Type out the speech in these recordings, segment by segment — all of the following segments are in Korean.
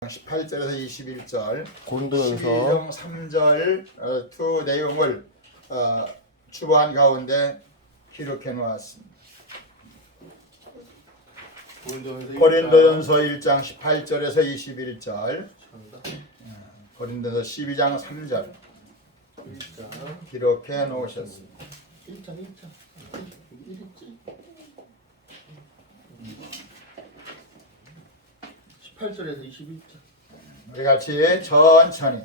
18절에서 21절 고린도전서 3절 두 내용을 주보한 가운데 기록해 놓았습니다. 고린도전서 1장 18절에서 21절, 고린도전서 12장 3절 기록해 놓으셨습니다. 18절에서 21절. 우리 같이 천천히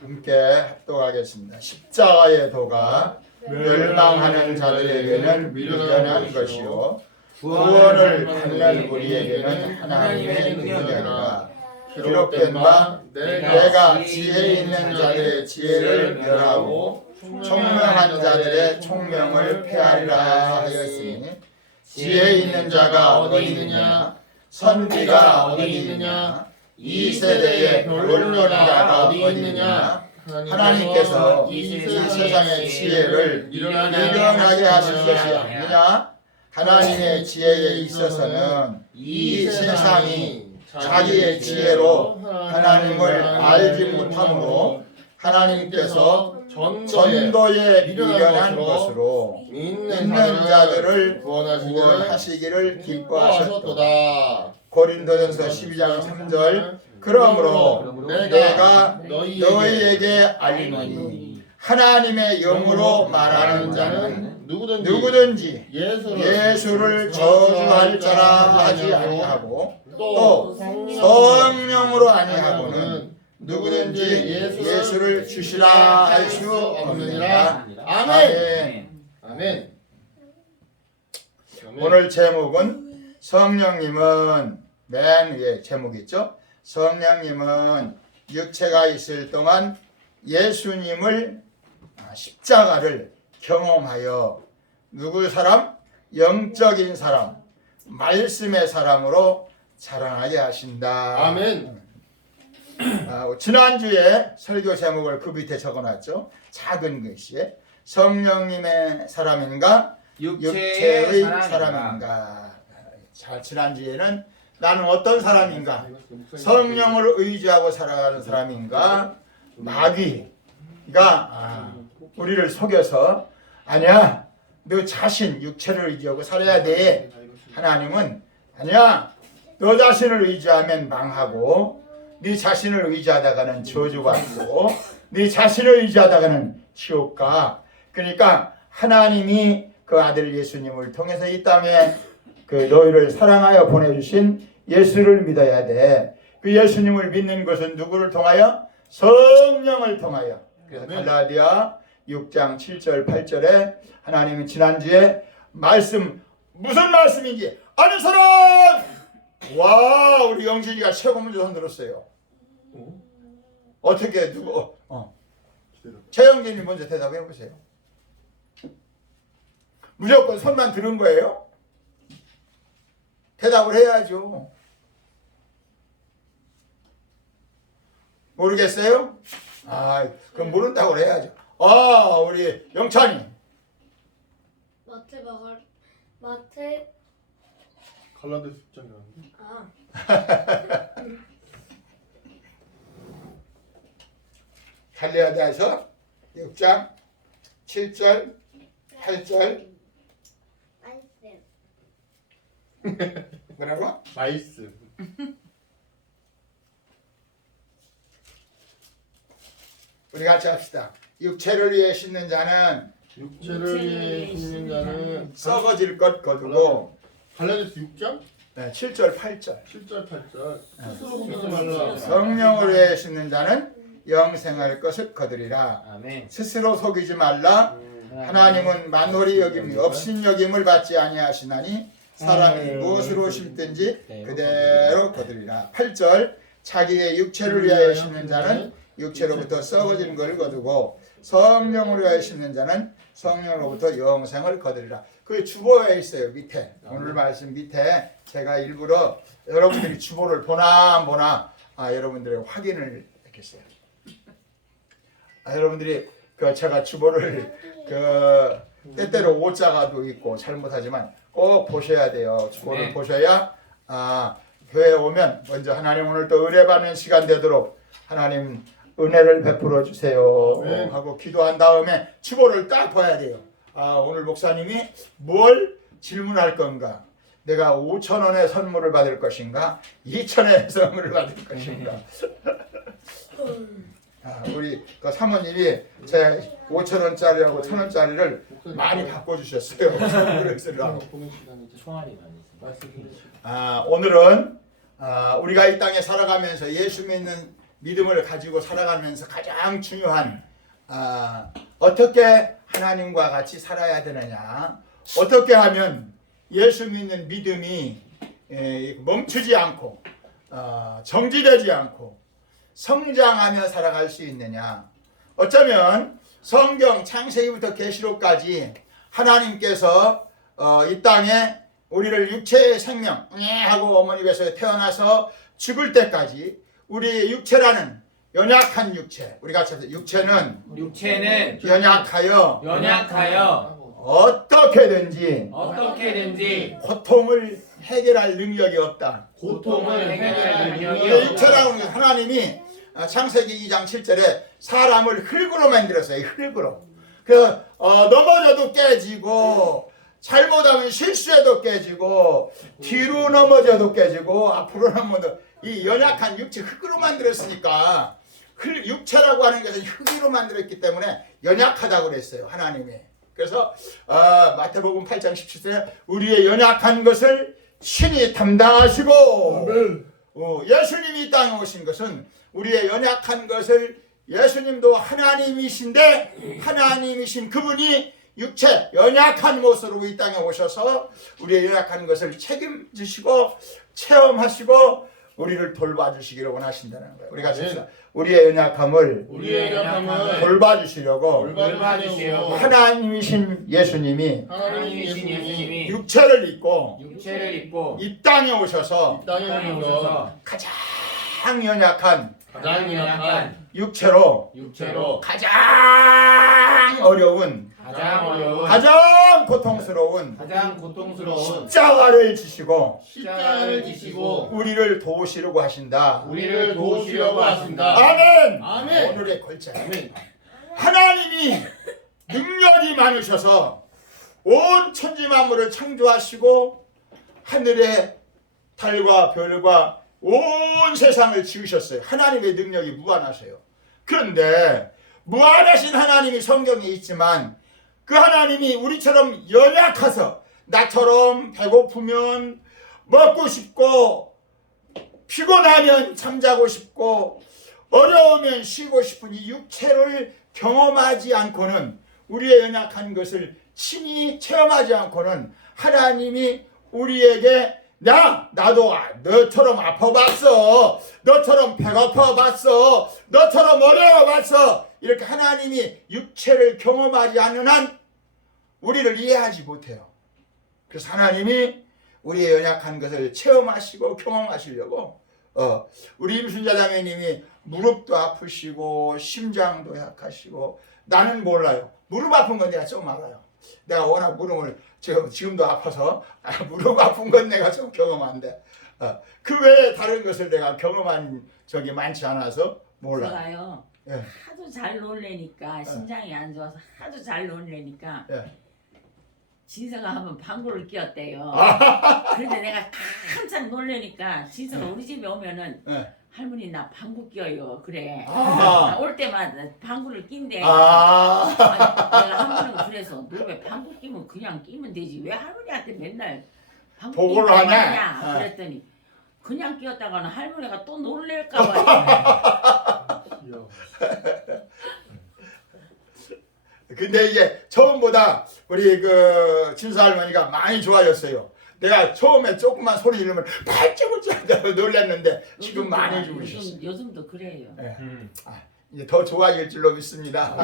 함께 합독하겠습니다. 십자가의 도가 멸망하는 자들에게는 미련한 것이요 구원을 받는 우리에게는 하나님의 능력이라. 기록된 바 내가 지혜 있는 자들의 지혜를 멸하고 총명한 자들의 총명을 폐하리라 하였으니 지혜 있는 자가 어디 있느냐, 선비가 어디 있느냐, 이 세대의 변론자가 어디 있느냐. 하나님께서 이 세상의 지혜를 미련하게 하신 것이 아니냐. 하나님의 지혜에 있어서는 이 세상이 자기의 지혜로 하나님을 알지 못하므로 하나님께서 전도에 미련한 것으로 있는 자들을 구원하시기를 기뻐하셨도다. 고린도전서 12장 3절 그러므로 내가 너희에게 알리노니 하나님의 영으로 말하는 자는 누구든지 예수를 저주할 자라 하지 아니하고 또 성령으로 아니하고는 누구든지 예수를 주시라 할 수 없느니라. 아멘. 아멘. 오늘 제목은 성령님은 맨 위에 제목이 있죠. 성령님은 육체가 있을 동안 예수님을 십자가를 경험하여 누구 사람? 영적인 사람, 말씀의 사람으로 자라나게 하신다. 아멘. 지난주에 설교 제목을 그 밑에 적어놨죠. 작은 글씨에 성령님의 사람인가 육체의 사람인가. 자, 지난주에는 나는 어떤 사람인가, 성령을 의지하고 살아가는 사람인가, 마귀가 우리를 속여서 아니야 너 자신 육체를 의지하고 살아야 돼. 하나님은 아니야 너 자신을 의지하면 망하고 네 자신을 의지하다가는 저주받고 네 자신을 의지하다가는 지옥 가. 그러니까 하나님이 그 아들 예수님을 통해서 이 땅에 그 너희를 사랑하여 보내주신 예수를 믿어야 돼. 그 예수님을 믿는 것은 누구를 통하여? 성령을 통하여. 그래서 갈라디아 6장 7절 8절에 하나님이 지난주에 말씀 무슨 말씀인지 아는 사람! 와, 우리 영진이가 최고 문제 손 들었어요. 어떻게 누구? 최영진이 먼저 대답해 보세요. 무조건 손만 들은 거예요? 대답을 해야죠. 모르겠어요? 그럼 모른다고 해야죠. 우리 영찬이. 마태 갈라디아 10장이라는데. 갈라디아서 6장 7절 8절 뭐라고? 말씀. 우리 같이 합시다. 육체를 위해 씻는 자는 썩어질 것 거두고. 갈라디아 6장? 네, 7절 8절 7절 8절. 스스로 속이지 말라. 성령을 위해 씻는 자는 영생할 것을 거두리라. 아멘. 스스로 속이지 말라. 하나님은 만홀히 여김이 없인 여김을 받지 아니하시나니 사람이 무엇으로 심든지 그대로 거두리라. 8절 자기의 육체를 위하여 심는 자는 육체로부터 썩어지는 것을 거두고 성령을 위하여 심는 자는 성령으로부터 영생을 거두리라. 그 주보에 있어요. 밑에 오늘 말씀 밑에 제가 일부러 여러분들이 주보를 보나 안 보나 여러분들의 확인을 했겠어요. 여러분들이 제가 주보를 때때로 오자가도 있고 잘못하지만 꼭 보셔야 돼요. 주보를 보셔야 교회에 오면 먼저 하나님 오늘 또 은혜 받는 시간 되도록 하나님 은혜를 베풀어 주세요 아멘. 하고 기도한 다음에 주보를 딱 봐야 돼요. 아, 오늘 목사님이 뭘 질문할 건가? 내가 5,000원의 선물을 받을 것인가? 2,000원의 선물을 받을 것인가? 아, 우리 그 사모님이 제 5,000원짜리하고 1,000원짜리를 많이 바꿔주셨어요. 그래서 보는 시간이죠. 총알이 많이 있어. 말씀드리죠. 오늘은 우리가 이 땅에 살아가면서 예수 믿는 믿음을 가지고 살아가면서 가장 중요한 어떻게 하나님과 같이 살아야 되느냐, 어떻게 하면 예수 믿는 믿음이 멈추지 않고 정지되지 않고 성장하며 살아갈 수 있느냐. 어쩌면 성경 창세기부터 계시록까지 하나님께서 이 땅에 우리를 육체의 생명 하고 어머니 뱃속에 태어나서 죽을 때까지 우리의 육체라는 연약한 육체, 우리가 육체는 연약하여 어떻게든지 고통을 해결할 능력이 없다. 고통을 해결할 능력이 이 육체라는 건 하나님이 창세기 2장 7절에 사람을 흙으로 만들었어요. 흙으로. 넘어져도 깨지고 잘못하면 실수해도 깨지고 뒤로 넘어져도 깨지고 앞으로 넘어도 이 연약한 육체 흙으로 만들었으니까 육체라고 하는 것은 흙으로 만들었기 때문에 연약하다고 그랬어요. 하나님이. 그래서 마태복음 8장 17절에 우리의 연약한 것을 신이 담당하시고 예수님이 이 땅에 오신 것은 우리의 연약한 것을 예수님도 하나님이신데 하나님이신 그분이 육체 연약한 모습으로 이 땅에 오셔서 우리의 연약한 것을 책임지시고 체험하시고 우리를 돌봐주시기를 원하신다는 거예요. 우리가 진짜 우리의 연약함을 돌봐주시려고 하나님이신 예수님이 육체를 입고 이 땅에 오셔서 가장 연약한 육체로 가장 어려운 가장 고통스러운 십자가를 지시고 우리를 도우시려고 하신다. 아멘. 오늘의 골자. 하나님이 능력이 많으셔서 온 천지 만물을 창조하시고 하늘의 달과 별과 온 세상을 지으셨어요. 하나님의 능력이 무한하세요. 그런데 무한하신 하나님이 성경에 있지만 그 하나님이 우리처럼 연약해서 나처럼 배고프면 먹고 싶고 피곤하면 잠자고 싶고 어려우면 쉬고 싶은 이 육체를 경험하지 않고는 우리의 연약한 것을 친히 체험하지 않고는 하나님이 우리에게 나도 너처럼 아파봤어, 너처럼 배고파봤어, 너처럼 어려워봤어 이렇게 하나님이 육체를 경험하지 않는 한 우리를 이해하지 못해요. 그래서 하나님이 우리의 연약한 것을 체험하시고 경험하시려고 우리 임순자 자매님이 무릎도 아프시고 심장도 약하시고 나는 몰라요. 무릎 아픈 건 내가 좀 알아요. 내가 워낙 무릎을 지금도 아파서 무릎 아픈 건 내가 좀 경험한데 그 외에 다른 것을 내가 경험한 적이 많지 않아서 몰라요. 제가요 예. 하도 잘 놀래니까 심장이 안 좋아서 하도 잘 놀래니까 예. 진서가 한번 방구를 뀌었대요. 그런데 내가 깜짝 놀래니까 진서가 우리 집에 오면은 예. 할머니 나 방구 뀌어요 그래. 올 때마다 방구를 낀대. 아. 내가 한 번은 그래서 너 왜 방구 끼면 그냥 끼면 되지 왜 할머니한테 맨날 방구 보고를 끼면 하냐? 하냐? 그랬더니 그냥 끼었다가는 할머니가 또 놀랄까봐. 근데 이제 처음보다 우리 그 진수 할머니가 많이 좋아졌어요. 내가 처음에 조금만 소리 지르면 발짝발짝 놀랐는데 지금 많이 좋으셨어요. 요즘도 그래요. 네. 이제 더 좋아질 줄로 믿습니다.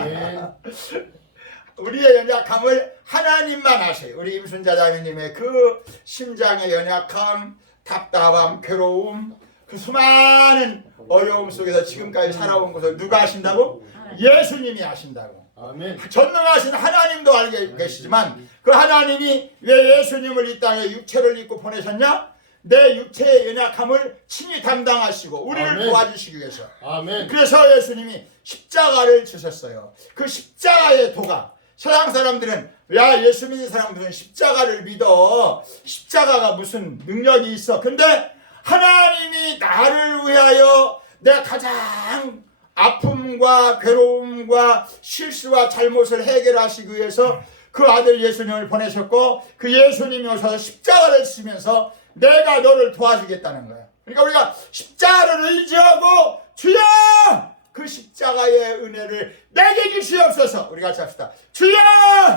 우리의 연약함을 하나님만 아세요. 우리 임순자 자매님의 그 심장의 연약함, 답답함, 괴로움, 그 수많은 어려움 속에서 지금까지 살아온 것을 누가 아신다고? 예수님이 아신다고. 아멘. 전능하신 하나님도 알고 계시지만 그 하나님이 왜 예수님을 이 땅에 육체를 입고 보내셨냐? 내 육체의 연약함을 친히 담당하시고 우리를 아멘. 도와주시기 위해서. 아멘. 그래서 예수님이 십자가를 지셨어요. 그 십자가의 도가, 세상 사람들은 야, 예수 믿는 사람들은 십자가를 믿어. 십자가가 무슨 능력이 있어. 근데 하나님이 나를 위하여 내가 가장 아픔과 괴로움과 실수와 잘못을 해결하시기 위해서 그 아들 예수님을 보내셨고, 그 예수님이 오셔서 십자가를 지면서 내가 너를 도와주겠다는 거예요. 그러니까 우리가 십자가를 의지하고 주여 그 십자가의 은혜를 내게 주시옵소서. 우리 같이 합시다. 주여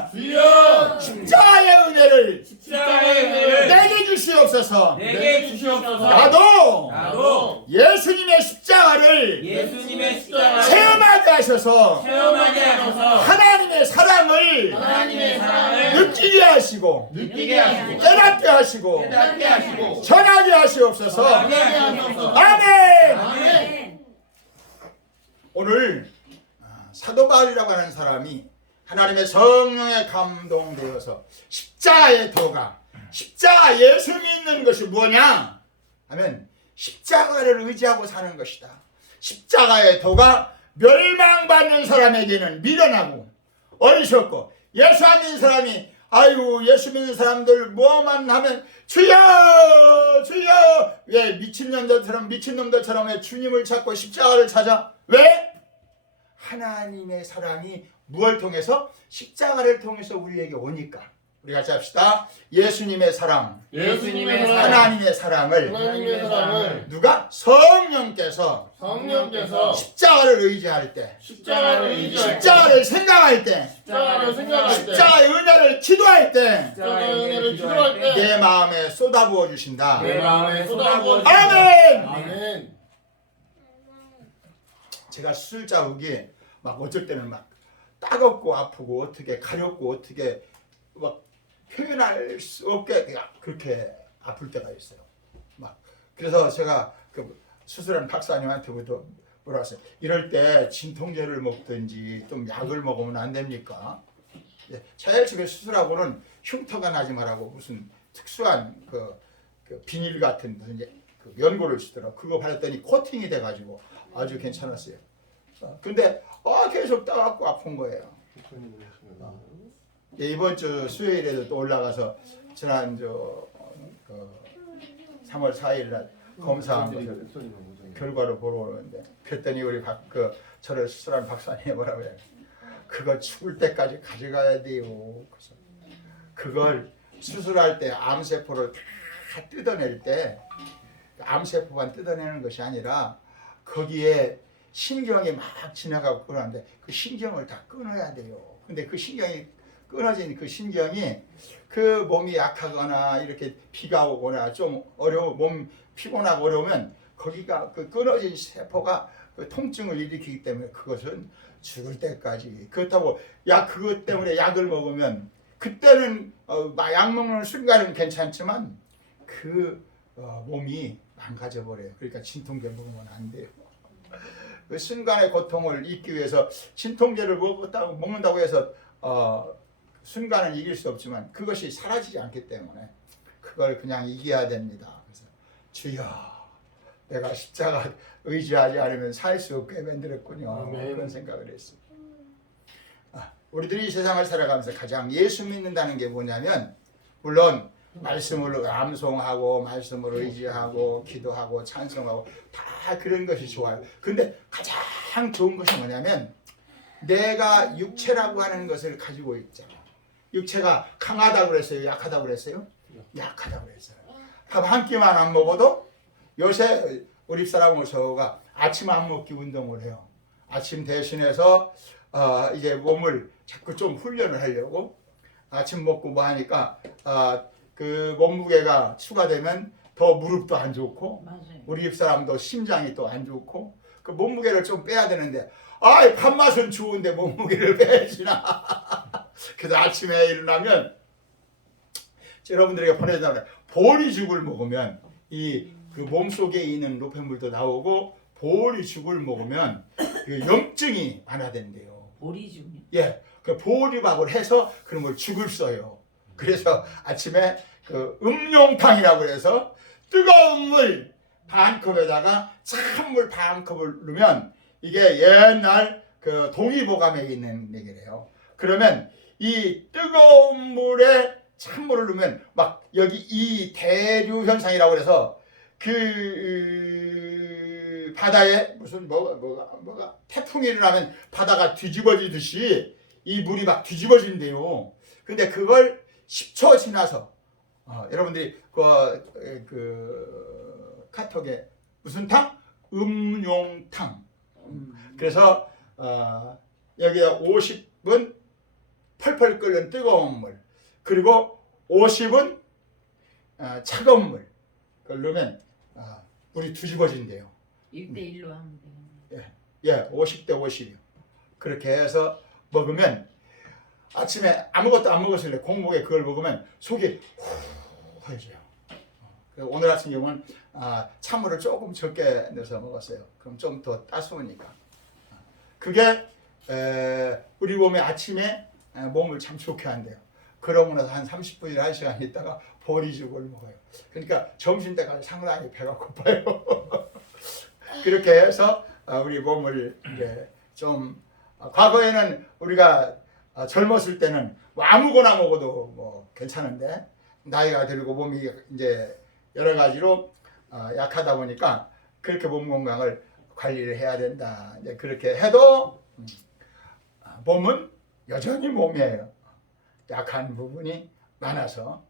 주여 십자가의 은혜를 십자가의 은혜를 내게 주시옵소서. 내게 주시옵소서. 나도 예수님의 십자가를 예수님의 십자가를 체험하게 하셔서 체험하게 하셔서 하나님의 사랑을 하나님의 사랑을 느끼게 하시고 느끼게 하시고 깨닫게 하시고 깨닫게 하시고 전하게 하시옵소서. 전하게 하시옵소서. 아멘. 아멘. 오늘 사도 바울이라고 하는 사람이 하나님의 성령에 감동되어서 십자가의 도가, 십자가 예수 믿는 것이 뭐냐 하면 십자가를 의지하고 사는 것이다. 십자가의 도가 멸망받는 사람에게는 미련하고 어리석고, 예수 안 믿는 사람이 아유 예수 믿는 사람들 뭐만 하면 주여 주여, 왜 미친놈들처럼 왜 주님을 찾고 십자가를 찾아? 왜? 하나님의 사랑이 무엇을 통해서? 십자가를 통해서 우리에게 오니까. 우리 같이 합시다. 예수님의 사랑, 예수님의 사랑, 하나님의 사랑을 하나님의 사랑을 누가? 성령께서 성령께서 십자가를 의지할 때, 십자가를 의지할 때, 십자가를 생각할 때, 십자가를 생각할 때, 십자가의 은혜를 기도할 때 십자가의 은혜를 기도할 때 내 마음에 쏟아부어 주신다. 내 마음에 쏟아부어 아멘. 아멘. 제가 수술 자국이 막 어쩔 때는 막 따갑고 아프고 어떻게 가렵고 어떻게 막 표현할 수 없게 그냥 그렇게 아플 때가 있어요. 막 그래서 제가 그 수술한 박사님한테부터 물어봤어요. 이럴 때 진통제를 먹든지 좀 약을 먹으면 안 됩니까? 제일 집에 수술하고는 흉터가 나지 말라고 무슨 특수한 그 비닐 같은 무슨 그 연고를 주더라고. 그거 바르더니 코팅이 돼가지고 아주 괜찮았어요. 근데 계속 따갑고 아픈 거예요. 이번 주 수요일에도 또 올라가서 지난 3월 4일 날 검사한 것을 결과를 보러 오는데, 그랬더니 우리 저를 수술한 박사님이 뭐라고 해요? 그거 죽을 때까지 가져가야 돼요. 그래서 그걸 수술할 때 암세포를 다 뜯어낼 때 암세포만 뜯어내는 것이 아니라 거기에 신경이 막 지나가고 그러는데 그 신경을 다 끊어야 돼요. 근데 그 신경이 끊어진 그 신경이 그 몸이 약하거나 이렇게 비가 오거나 좀 몸 피곤하고 어려우면 거기가 그 끊어진 세포가 그 통증을 일으키기 때문에 그것은 죽을 때까지. 그렇다고 그것 때문에 약을 먹으면 그때는 약 먹는 순간은 괜찮지만 그 몸이 망가져 버려요. 그러니까 진통제 먹으면 안 돼요. 그 순간의 고통을 잊기 위해서 진통제를 먹는다고 해서 순간은 이길 수 없지만 그것이 사라지지 않기 때문에 그걸 그냥 이겨야 됩니다. 그래서 주여, 내가 십자가 의지하지 않으면 살 수 없게 만들었군요. 아멘. 그런 생각을 했습니다. 우리들이 이 세상을 살아가면서 가장 예수 믿는다는 게 뭐냐면, 물론 말씀으로 암송하고 말씀으로 의지하고 기도하고 찬송하고 다 그런 것이 좋아요. 근데 가장 좋은 것이 뭐냐면 내가 육체라고 하는 것을 가지고 있잖아. 육체가 강하다고 그랬어요? 약하다고 그랬어요? 약하다고 그랬어요. 밥 한 끼만 안 먹어도 요새 우리 사람 오서가 아침 안 먹기 운동을 해요. 아침 대신해서 이제 몸을 자꾸 좀 훈련을 하려고 아침 먹고 뭐 하니까 그 몸무게가 추가되면 더 무릎도 안 좋고, 맞아요. 우리 집사람도 심장이 또 안 좋고, 그 몸무게를 좀 빼야 되는데 밥맛은 좋은데 몸무게를 빼야지나. 그래서 아침에 일어나면 여러분들에게 보내드리는 보리죽을 먹으면 그 몸속에 있는 노폐물도 나오고, 보리죽을 먹으면 그 염증이 완화된대요. 보리죽이요. 예, 그 보리밥을 해서 그런 걸 죽을 써요. 그래서 아침에 그 음룡탕이라고 해서 뜨거운 물 반 컵에다가 찬물 반 컵을 넣으면 이게 옛날 그 동의보감에 있는 얘기래요. 그러면 이 뜨거운 물에 찬물을 넣으면 막 여기 이 대류 현상이라고 그래서 그 바다에 무슨 뭐가 태풍이 일어나면 바다가 뒤집어지듯이 이 물이 막 뒤집어진대요. 근데 그걸 10초 지나서 여러분들이 그 카톡에 무슨 탕? 음용탕. 그래서 여기에 50은 펄펄 끓는 뜨거운 물, 그리고 50은 차가운 물. 그걸 넣으면 물이 뒤집어진대요. 1대1로 하면 돼요. 예, 50대 50이요. 그렇게 해서 먹으면 아침에 아무것도 안 먹었을 때 공복에 그걸 먹으면 속이 후해져요. 오늘 같은 경우는 찬물을 조금 적게 넣어서 먹었어요. 그럼 좀 더 따스우니까. 그게 우리 몸에 아침에 몸을 참 좋게 한대요. 그러고 나서 한 30분이나 1시간 있다가 보리죽을 먹어요. 그러니까 점심때까지 상당히 배가 고파요. 그렇게 해서 우리 몸을 이제 좀 과거에는 우리가 젊었을 때는 뭐 아무거나 먹어도 뭐 괜찮은데 나이가 들고 몸이 이제 여러 가지로 약하다 보니까 그렇게 몸 건강을 관리를 해야 된다. 이제 그렇게 해도 몸은 여전히 몸이에요. 약한 부분이 많아서.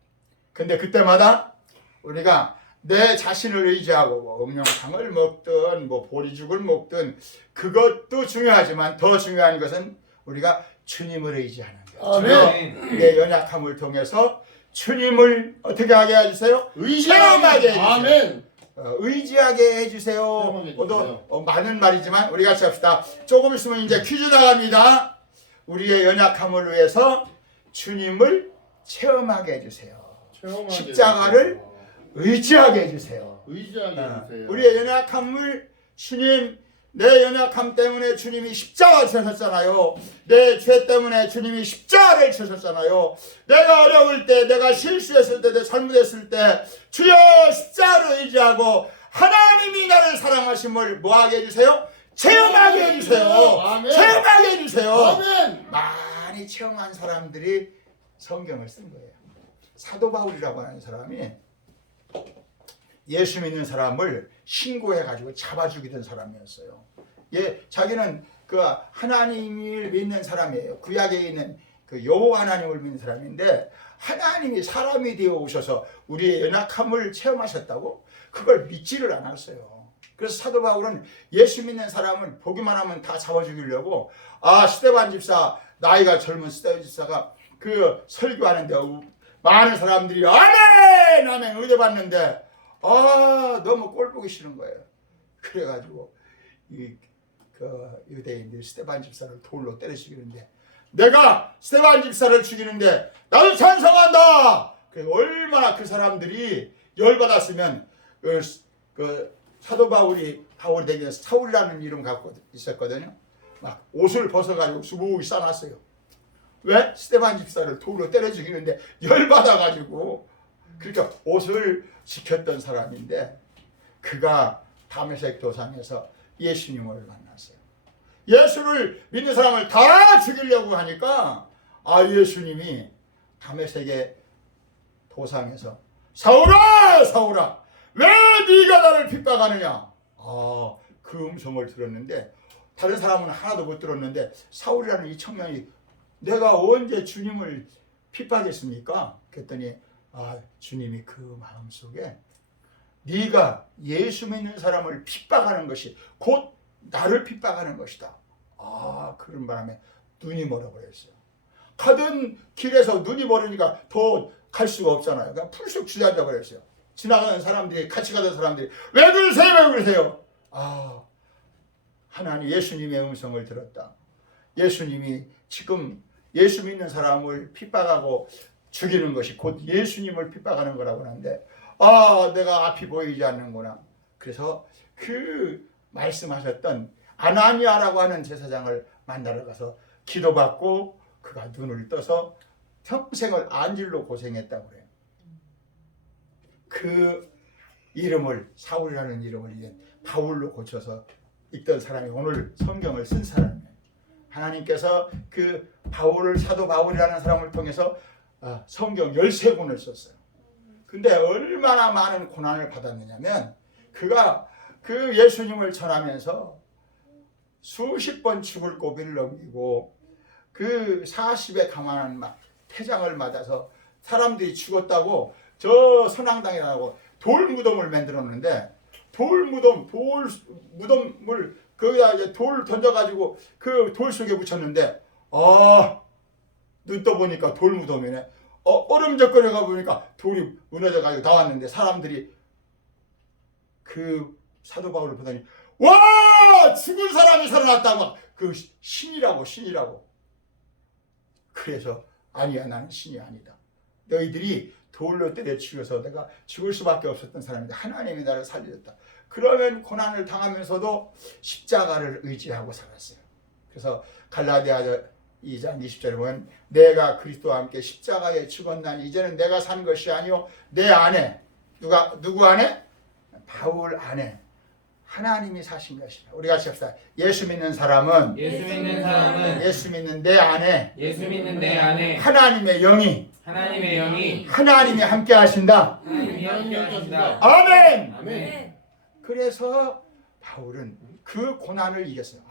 근데 그때마다 우리가 내 자신을 의지하고 뭐 음용탕을 먹든 뭐 보리죽을 먹든 그것도 중요하지만 더 중요한 것은 우리가 주님을 의지하는 거예요. 아멘. 내 연약함을 통해서 주님을 어떻게 하게 해주세요? 체험하게 해주세요. 아멘. 의지하게 해주세요. 체험하게 해주세요. 많은 말이지만 우리 같이 합시다. 조금 있으면 이제 퀴즈 나갑니다. 우리의 연약함을 위해서 주님을 체험하게 해주세요. 체험하게 십자가를 해주세요. 의지하게 해주세요. 의지하게 해주세요. 우리의 연약함을 주님, 내 연약함 때문에 주님이 십자가를 지셨잖아요. 내 죄 때문에 주님이 십자가를 지셨잖아요. 내가 어려울 때, 내가 실수했을 때, 내가 잘못했을 때 주여 십자가를 의지하고 하나님이 나를 사랑하심을 뭐하게 해주세요? 체험하게 해주세요. 아멘. 체험하게 해주세요. 아멘. 많이 체험한 사람들이 성경을 쓴 거예요. 사도 바울이라고 하는 사람이 예수 믿는 사람을 신고해가지고 잡아 죽이던 사람이었어요. 자기는 그 하나님을 믿는 사람이에요. 구약에 있는 그 여호와 하나님을 믿는 사람인데 하나님이 사람이 되어 오셔서 우리의 연약함을 체험하셨다고 그걸 믿지를 않았어요. 그래서 사도 바울은 예수 믿는 사람을 보기만 하면 다 잡아 죽이려고 스데반 집사, 나이가 젊은 스데반 집사가 그 설교하는데 많은 사람들이 아멘 아멘 의대 받는데 너무 꼴 보기 싫은 거예요. 그래가지고 그 유대인들이 스데반 집사를 돌로 때려 죽이는데 내가 스데반 집사를 죽이는데 나도 찬성한다. 얼마나 그 사람들이 열받았으면 그 사도 바울이 되게 사울이라는 이름 갖고 있었거든요. 막 옷을 벗어가지고 수북이 싸놨어요. 왜? 스데반 집사를 돌로 때려 죽이는데 열받아가지고 그러니까 옷을 지켰던 사람인데 그가 다메섹 도상에서 예수님을 만났어요. 예수를 믿는 사람을 다 죽이려고 하니까 예수님이 다메섹의 도상에서 사울아 사울아 왜 네가 나를 핍박하느냐. 그 음성을 들었는데 다른 사람은 하나도 못 들었는데 사울이라는 이 청년이 내가 언제 주님을 핍박했습니까? 그랬더니 주님이 그 마음속에 네가 예수 믿는 사람을 핍박하는 것이 곧 나를 핍박하는 것이다. 그런 바람에 눈이 멀어버렸어요. 가던 길에서 눈이 멀으니까 더 갈 수가 없잖아요. 그냥 풀쑥 주저앉아 버렸어요. 지나가는 사람들이 같이 가던 사람들이 왜 그러세요? 왜 그러세요? 하나님 예수님의 음성을 들었다. 예수님이 지금 예수 믿는 사람을 핍박하고 죽이는 것이 곧 예수님을 핍박하는 거라고 하는데 내가 앞이 보이지 않는구나. 그래서 그 말씀하셨던 아나니아라고 하는 제사장을 만나러 가서 기도받고 그가 눈을 떠서 평생을 안질로 고생했다고 그래요. 그 이름을 사울이라는 이름을 이제 바울로 고쳐서 읽던 사람이 오늘 성경을 쓴 사람이에요. 하나님께서 그 바울을 사도 바울이라는 사람을 통해서 성경 13권을 썼어요. 근데 얼마나 많은 고난을 받았느냐면 그가 그 예수님을 전하면서 수십 번 죽을 고비를 넘기고 그 40에 강한 태장을 맞아서 사람들이 죽었다고 저 선앙당이라고 돌 무덤을 만들었는데 돌 무덤을 거기다 이제 돌 던져가지고 그 돌 속에 붙였는데 눈 떠보니까 돌 무덤이네. 얼음적거려가 보니까 돌이 무너져가지고 나왔는데 사람들이 그 사도 바울을 보더니 와 죽은 사람이 살아났다고 그 신이라고. 그래서 아니야 나는 신이 아니다. 너희들이 돌로 때려치워서 내가 죽을 수밖에 없었던 사람인데 하나님이 나를 살려줬다. 그러면 고난을 당하면서도 십자가를 의지하고 살았어요. 그래서 갈라디아 2장 20절에 보면 내가 그리스도와 함께 십자가에 죽었나니 이제는 내가 산 것이 아니요 내 안에 누구 안에? 바울 안에 하나님이 사신 것이다. 우리 같이 합시다. 예수 믿는 사람은 예수 믿는 내 안에 하나님의 영이 하나님이 함께 하신다. 아멘. 네. 그래서 바울은 그 고난을 이겼어요.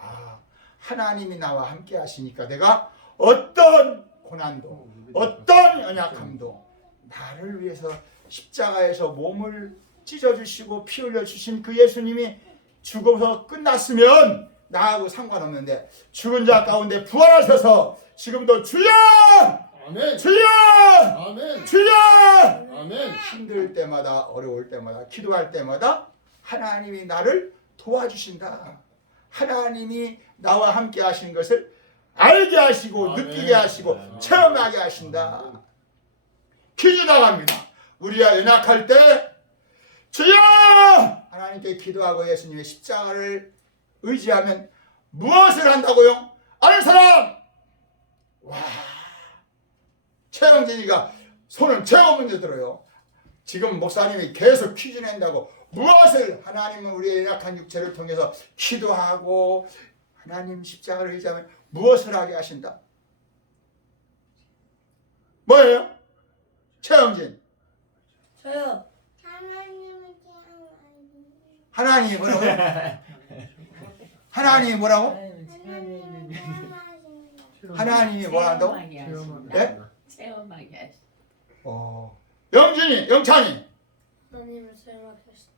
하나님이 나와 함께 하시니까 내가 어떤 고난도 어떤 연약함도 나를 위해서 십자가에서 몸을 찢어주시고 피 흘려주신 그 예수님이 죽어서 끝났으면 나하고 상관없는데 죽은 자 가운데 부활하셔서 지금도 주여! 아멘. 주여! 아멘. 주여! 아멘. 힘들 때마다 어려울 때마다 기도할 때마다 하나님이 나를 도와주신다. 하나님이 나와 함께 하신 것을 알게 하시고 아멘. 느끼게 하시고 아멘. 체험하게 하신다. 퀴즈 나갑니다. 우리가 연약할 때 주여! 하나님께 기도하고 예수님의 십자가를 의지하면 무엇을 한다고요? 아는 사람! 와, 최영진이가 손을 제가 먼저 들어요. 지금 목사님이 계속 퀴즈 낸다고 무엇을 하나님은 우리의 연약한 육체를 통해서 기도하고 하나님 십자가를 의지하면 무엇을 하게 하신다? 뭐예요? 최영진. 저요. 하나님이 뭐라고요? 하나님이 뭐라고? 하나님이 뭐 한다고? 네? 체험하게 영진이, 영찬이. 하나님을 체험하게 하신다.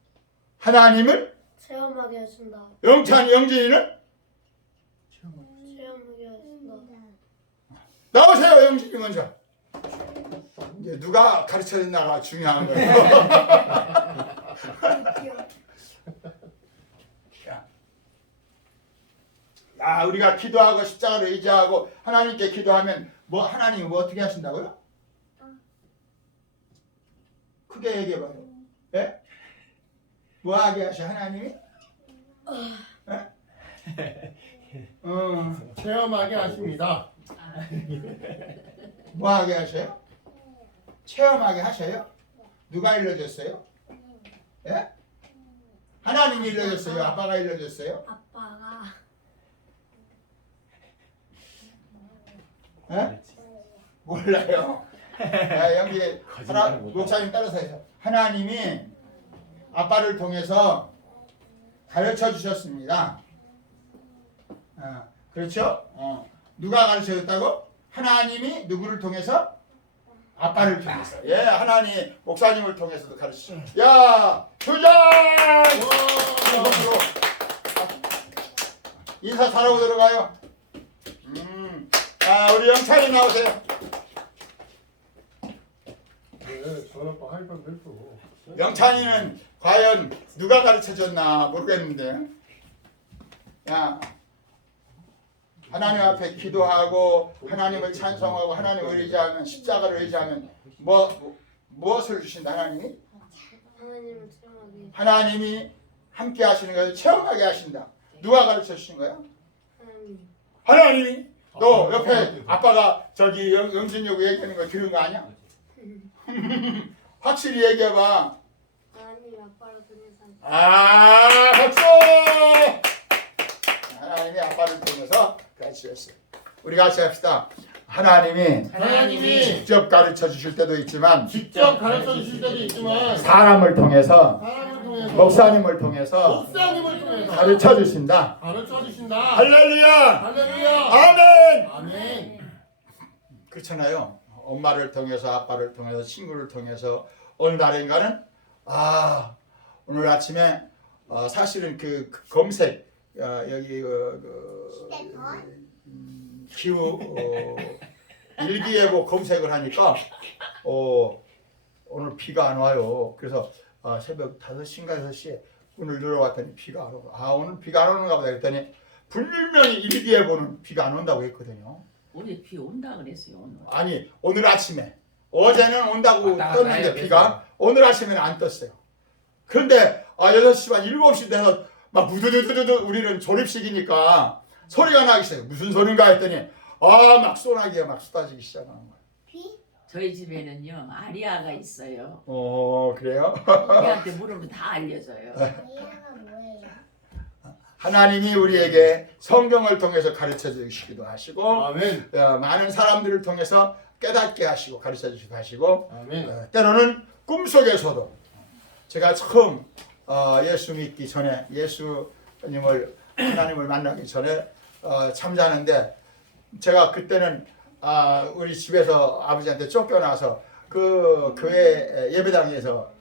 하나님을 체험하게 하신다. 영찬이, 영진이는 체험하게 하신다. 나오세요. 영진이 먼저. 이제 누가 가르쳐줬나가 중요한 거예요. 야, 우리가 기도하고 십자가를 의지하고 하나님께 기도하면 하나님이 어떻게 하신다고요? 크게 얘기해봐요. 예? 뭐 하게 하셔 하나님이? 체험하게 하십니다. 뭐 하게 하셔요? 체험하게 하셔요? 누가 일러줬어요? 예? 하나님이 일러줬어요? 아빠가 일러줬어요? 아빠가 예? 몰라요. 여기 목사님 따라서 해서 하나님이 아빠를 통해서 가르쳐 주셨습니다. 그렇죠? 누가 가르쳐 줬다고? 하나님이 누구를 통해서? 아빠를 통해서. 예, 하나님 목사님을 통해서도 가르쳐. 야, 주장! 인사 잘하고 들어가요. 우리 영찬이 나오세요. 네, 저녁밥 할건 됐어. 영찬이는 과연 누가 가르쳐줬나 모르겠는데, 야, 하나님 앞에 기도하고 하나님을 찬송하고 하나님을 의지하면 십자가를 의지하면 무엇을 주신다 하나님이? 하나님을 체험하게 하나님이 함께 하시는 것을 체험하게 하신다. 누가 가르쳐 주신 거야? 하나님. 하나님이? 너 옆에 아빠가 저기 영진이하고 얘기하는 거 들은 거 아니야? 확실히 얘기해봐. 하나님 아빠를 박수! 하나님이 아빠를 통해서 가르치셨어요. 우리 같이 합시다. 하나님이 직접 가르쳐 주실 때도 있지만 직접 가르쳐 주실 때도 있지만 사람을 통해서 사람을 통해서 목사님을 통해서 가르쳐 주신다. 가르쳐 주신다. 할렐루야! 할렐루야. 아멘! 아멘. 그렇잖아요. 엄마를 통해서 아빠를 통해서 친구를 통해서 어느 날인가는 오늘 아침에 사실은 그 검색 여기 기후 일기예보 검색을 하니까 오늘 비가 안 와요. 그래서 새벽 5시인가 6시에 문을 열어봤더니 비가 안 오고 오늘 비가 안 오는가 보다 했더니 분명히 일기예보는 비가 안 온다고 했거든요. 오늘 비 온다 그랬어요 오늘. 아니 오늘 아침에 어제는 온다고 떴는데 비가 오늘 아침에는 안 떴어요. 그런데 6시 반 7시 돼서 막 우두두두두 우리는 조립식이니까 소리가 나기 시작해요. 무슨 소린가 했더니 막 소나기가 막 쏟아지기 시작하는 거예요. 저희 집에는요 아리아가 있어요. 그래요? 우리한테 물으면 다 알려줘요. 아이야가 뭐예요? 하나님이 우리에게 성경을 통해서 가르쳐 주시기도 하시고 아멘. 많은 사람들을 통해서 깨닫게 하시고 가르쳐 주시기도 하시고 아멘. 때로는 꿈속에서도 제가 처음 예수 믿기 전에 예수님을 하나님을 만나기 전에 잠자는데 제가 그때는 우리 집에서 아버지한테 쫓겨나서 그 교회 예배당에서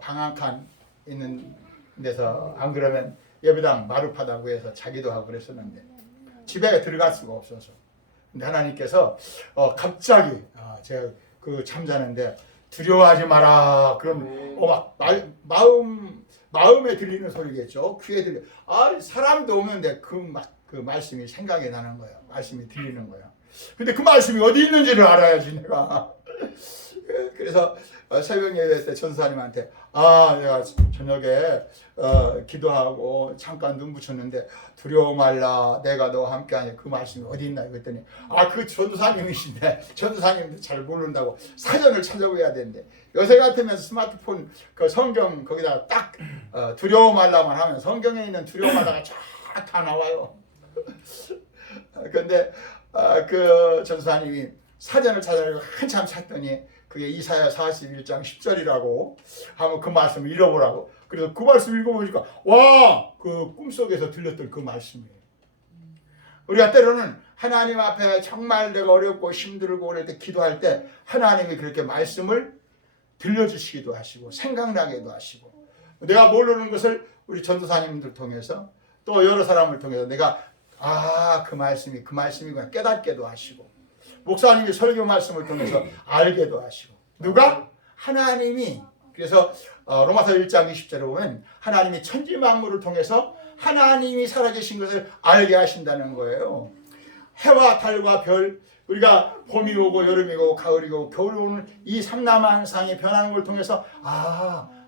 방 한 칸 있는 데서 안 그러면 예배당 마루파다고 해서 자기도 하고 그랬었는데 집에 들어갈 수가 없어서 근데 하나님께서 갑자기 제가 그 잠자는데 두려워하지 마라 그런 막 마음에 들리는 소리겠죠. 귀에 들려. 사람도 없는데 그 말씀이 생각이 나는 거예요. 말씀이 들리는 거예요. 근데 그 말씀이 어디 있는지를 알아야지 내가. 그래서 새벽 예배 때 전사님한테 내가 저녁에 기도하고 잠깐 눈 붙였는데 두려워 말라 내가 너와 함께하니 그 말씀이 어디 있나 그랬더니 그 전사님이신데 전사님도 잘 모른다고 사전을 찾아봐야 되는데 요새 같으면 스마트폰 그 성경 거기다가 딱 두려워 말라만 하면 성경에 있는 두려워 말라가 쫙 다 나와요. 근데 그 전사님이 사전을 찾아가지고 한참 찾더니 그게 이사야 41장 10절이라고 하면 그 말씀을 읽어보라고. 그래서 그 말씀 읽어보니까 그 꿈속에서 들렸던 그 말씀이에요. 우리가 때로는 하나님 앞에 정말 내가 어렵고 힘들고 그럴 때 기도할 때 하나님이 그렇게 말씀을 들려주시기도 하시고 생각나게도 하시고 내가 모르는 것을 우리 전도사님들 통해서 또 여러 사람을 통해서 내가 그 말씀이구나 깨닫게도 하시고 목사님이 설교 말씀을 통해서 알게도 하시고 누가? 하나님이. 그래서 로마서 1장 20절에 보면 하나님이 천지 만물을 통해서 하나님이 살아계신 것을 알게 하신다는 거예요. 해와 달과 별 우리가 봄이 오고 여름이 오고 가을이 오고 겨울이 오는 이 삼라만상이 변하는 걸 통해서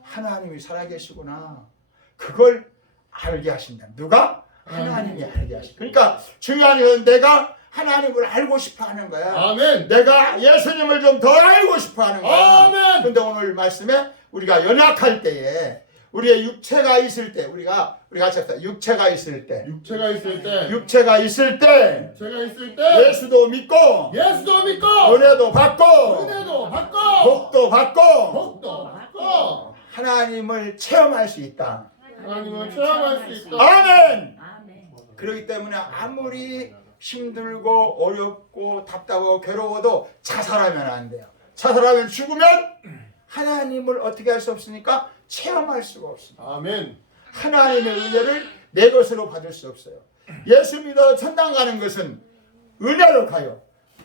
하나님이 살아계시구나 그걸 알게 하신다. 누가? 하나님이 알게 하신다. 그러니까 중요한 것은 내가 하나님을 알고 싶어 하는 거야. 아멘. 내가 예수님을 좀 더 알고 싶어 하는 거야. 아멘. 근데 오늘 말씀에 우리가 연약할 때에 우리의 육체가 있을 때 우리가 같이 합시다. 육체가 있을 때 육체가 있을 때 예수도 믿고 은혜도 받고 복도 받고 하나님을 체험할 수 있다. 하나님을 체험할 수 있다. 아멘. 아멘. 그렇기 때문에 아무리 힘들고 어렵고 답답하고 괴로워도 자살하면 안 돼요. 자살하면 죽으면 하나님을 어떻게 할 수 없으니까 체험할 수가 없습니다. 아멘. 하나님의 은혜를 내 것으로 받을 수 없어요. 예수 믿어 천당 가는 것은 은혜로 가요.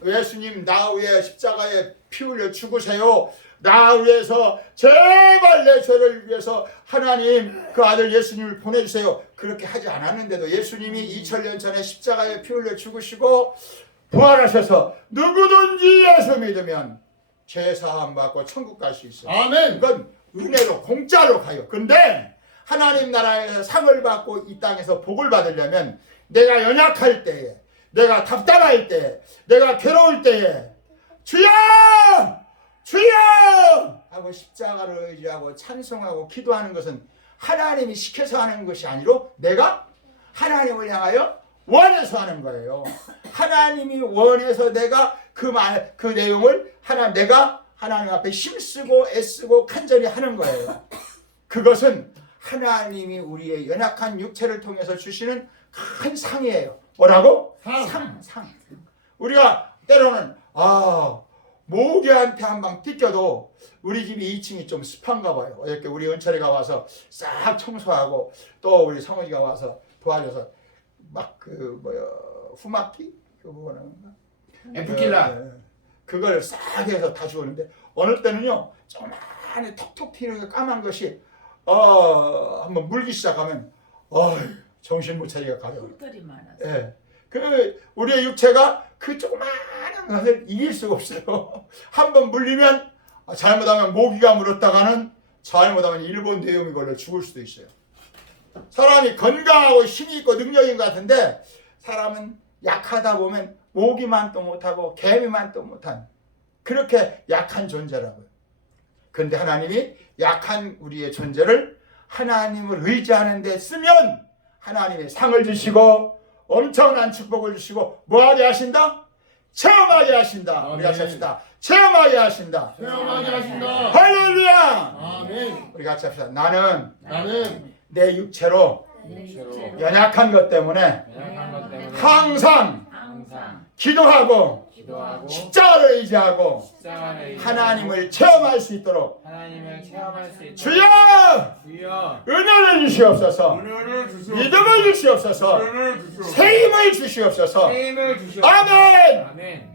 예수님 나 위해 십자가에 피 흘려 죽으세요. 나 위해서 제발 내 죄를 위해서 하나님 그 아들 예수님을 보내주세요. 그렇게 하지 않았는데도 예수님이 2000년 전에 십자가에 피 흘려 죽으시고 부활하셔서 누구든지 예수 믿으면 죄 사함 받고 천국 갈 수 있어요. 아멘. 이건 은혜로 공짜로 가요. 근데 하나님 나라에서 상을 받고 이 땅에서 복을 받으려면 내가 연약할 때에 내가 답답할 때에 내가 괴로울 때에 주여! 주여! 하고 십자가를 의지하고 찬송하고 기도하는 것은 하나님이 시켜서 하는 것이 아니로 내가 하나님을 향하여 원해서 하는 거예요. 하나님이 원해서 내가 그 내용을 내가 하나님 앞에 힘쓰고 애쓰고 간절히 하는 거예요. 그것은 하나님이 우리의 연약한 육체를 통해서 주시는 큰 상이에요. 뭐라고? 상. 우리가 때로는 모기한테 한 방 뜯겨도 우리 집이 2층이 좀 습한가 봐요. 어저께 우리 은철이가 와서 싹 청소하고 또 우리 성훈이가 와서 도와줘서 막 후막기? 그거 뭐라는 건가? 에프킬라. 그걸 싹 해서 다 주었는데 어느 때는요 조그마한 톡톡 튀는 까만 것이 한번 물기 시작하면 정신 못 차리가 가요. 털들이 많아서. 예. 우리의 육체가 그 조그마한 것을 이길 수가 없어요. 한번 물리면 잘못하면 모기가 물었다가는 잘못하면 일본 대염이 걸려 죽을 수도 있어요. 사람이 건강하고 힘이 있고 능력인 것 같은데 사람은 약하다 보면 모기만 또 못하고 개미만 또 못한 그렇게 약한 존재라고요. 그런데 하나님이 약한 우리의 존재를 하나님을 의지하는 데 쓰면 하나님의 상을 주시고 엄청난 축복을 주시고 뭐하게 하신다? 체험하게 하신다. 우리 같이 합시다. 체험하게 하신다. 체험하게 하신다. 할렐루야. 아멘. 우리 같이 합시다. 나는 나는 내 육체로 연약한 것 때문에 항상 기도하고 십자가를 의지하고 하나님을 체험할 수 있도록 주여 은혜를 주시옵소서. 믿음을 주시옵소서. 새 힘을 주시옵소서. 아멘.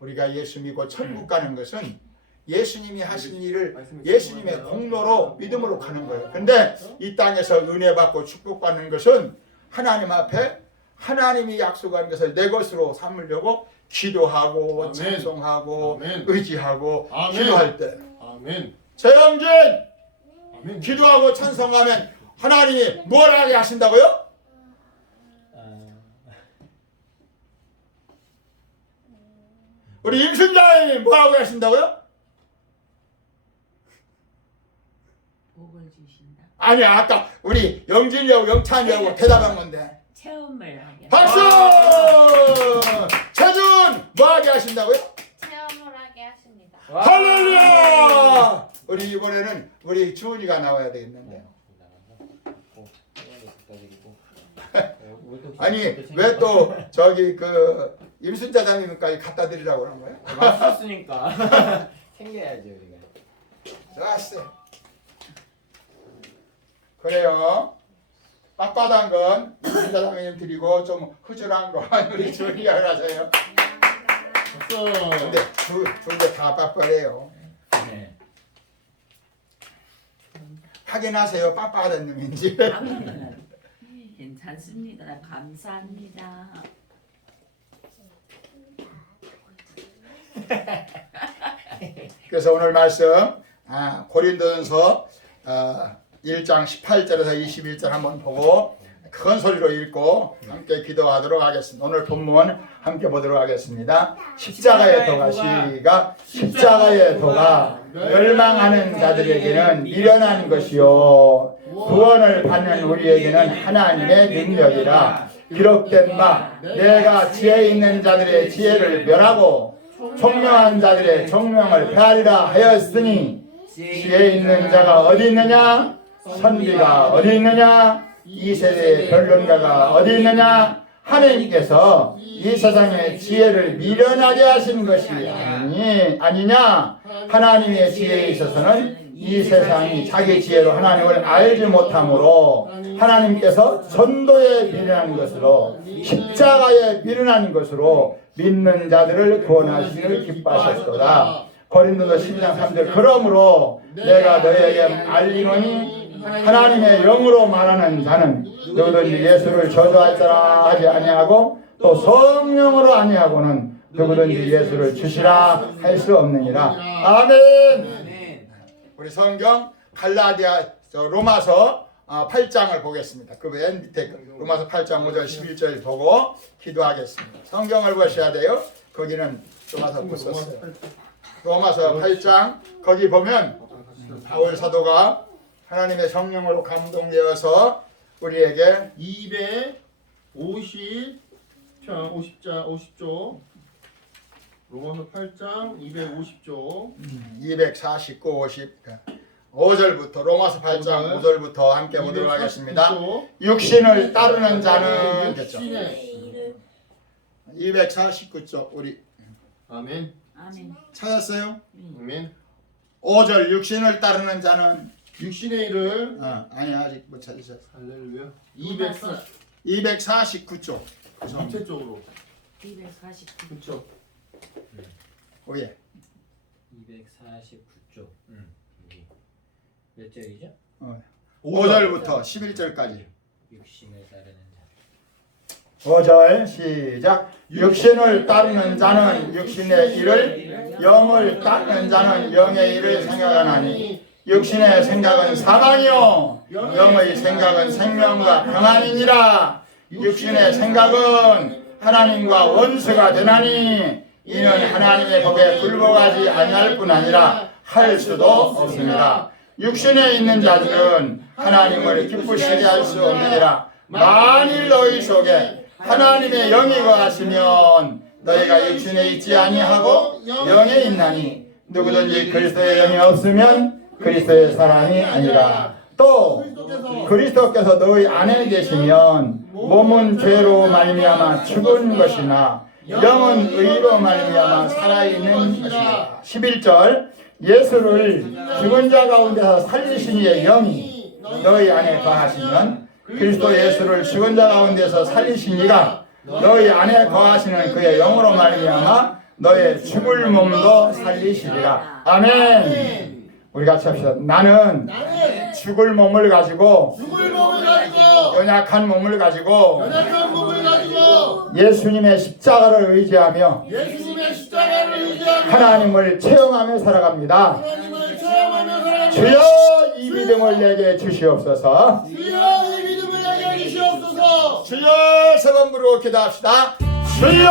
우리가 예수 믿고 천국 가는 것은 예수님이 하신 일을 예수님의 공로로 믿음으로 가는 거예요. 근데 이 땅에서 은혜 받고 축복받는 것은 하나님 앞에 하나님이 약속한 것을 내 것으로 삼으려고 기도하고 아멘. 찬송하고 아멘. 의지하고 아멘. 기도할 때 아멘. 최영진 아멘. 기도하고 찬송하면 하나님이 뭘 하게 하신다고요? 우리 임순자님 뭐 하고 하신다고요? 복을 주신다. 아니 아까 우리 영진이하고 영찬이하고 대답한 건데 체험을 하게. 박수! 최준 뭐 하게 하신다고요? 체험을 하게 하십니다. 할렐루야! 우리 이번에는 우리 주은이가 나와야 되겠는데 아니 왜 또 저기 임순자장님까지 갖다 드리라고 그런 거예요? 맞췄으니까 챙겨야지 우리가. 좋았어요. 그래요. 빳빳한 건 임순자장님 드리고 좀 흐줄한 건 우리 주은이가 하세요. 근데 둘 다 빳빳해요. 네. 확인하세요. 빳빳한 놈인지. 괜찮습니다. 감사합니다. 그래서 오늘 말씀 고린도전서 1장 18절에서 21절 한번 보고 큰 소리로 읽고 함께 기도하도록 하겠습니다. 오늘 본문 함께 보도록 하겠습니다. 십자가의 도가 시가 십자가의 도가 멸망하는 자들에게는 미련한 것이요 구원을 받는 우리에게는 하나님의 능력이라. 기록된 바 내가 지혜 있는 자들의 지혜를 멸하고 총명한 자들의 총명을 폐하리라 하였으니 지혜 있는 자가 어디 있느냐? 선비가 어디 있느냐? 이 세대의 변론가가 어디 있느냐? 하나님께서 이 세상의 지혜를 미련하게 하신 것이 아니냐? 하나님의 지혜에 있어서는 이 세상이 자기 지혜로 하나님을 알지 못하므로 하나님께서 전도에 미련한 것으로 십자가에 미련한 것으로 믿는 자들을 구원하시기를 기뻐하셨도다. 고린도서 12장 3절 그러므로 내가 너에게 알리노니 하나님의 영으로 말하는 자는 누구든지 예수를 저주할 자라 하지 아니하고 또 성령으로 아니하고는 누구든지 예수를 주시라 할 수 없느니라. 아멘. 우리 성경 로마서 8장을 보겠습니다. 그 맨 밑에 로마서 8장 5절 11절 보고 기도하겠습니다. 성경을 보셔야 돼요. 거기는 로마서 썼어요. 로마서 8장 거기 보면 바울 사도가 하나님의 성령으로 감동되어서 우리에게 50조 로마서 8장 250조 249, 50 5절부터 로마서 8장 5절부터 함께 보도록 하겠습니다. 육신을 따르는 자는 됐죠. 249쪽 우리 아멘. 아멘. 찾았어요? 아멘. 5절 육신을 따르는 자는 육신의 일을 아니 아직 못 찾으셨어요. 할렐루야. 249쪽 밑에 쪽으로. 249. 그렇죠. 위에 249쪽. 여기 몇 절이죠? 5절부터 11절까지 육신을 따르는 자. 5절 시작. 육신을 따르는 자는 육신의 일을, 영을 따르는 자는 영의 일을 생각하나니 육신의 생각은 사망이요 영의 생각은 생명과 평안이니라. 육신의 생각은 하나님과 원수가 되나니 이는 하나님의 법에 굴복하지 아니할 뿐 아니라 할 수도 없습니다. 육신에 있는 자들은 하나님을 기쁘시게 할 수 없느니라. 만일 너희 속에 하나님의 영이 거하시면 너희가 육신에 있지 아니하고 영에 있나니 누구든지 그리스도의 영이 없으면 그리스도의 사람이 아니라. 또 그리스도께서 너희 안에 계시면 몸은 죄로 말미암아 죽은 것이나 영은 의로 말미암아 살아있는 것이다. 11절 예수를 죽은 자 가운데서 살리신 이의 영이 너희 안에 거하시면 그리스도 예수를 죽은 자 가운데서 살리신 이가 너희 안에 거하시는 그의 영으로 말미암아 너의 죽을 몸도 살리시리라. 아멘. 우리 같이 합시다. 나는 죽을 몸을 가지고 연약한 몸을 가지고 예수님의 십자가를 의지하며 하나님을 체험하며 살아갑니다. 주여 이 믿음을 내게 주시옵소서. 주여 세 번 부르고 기도합시다. 주여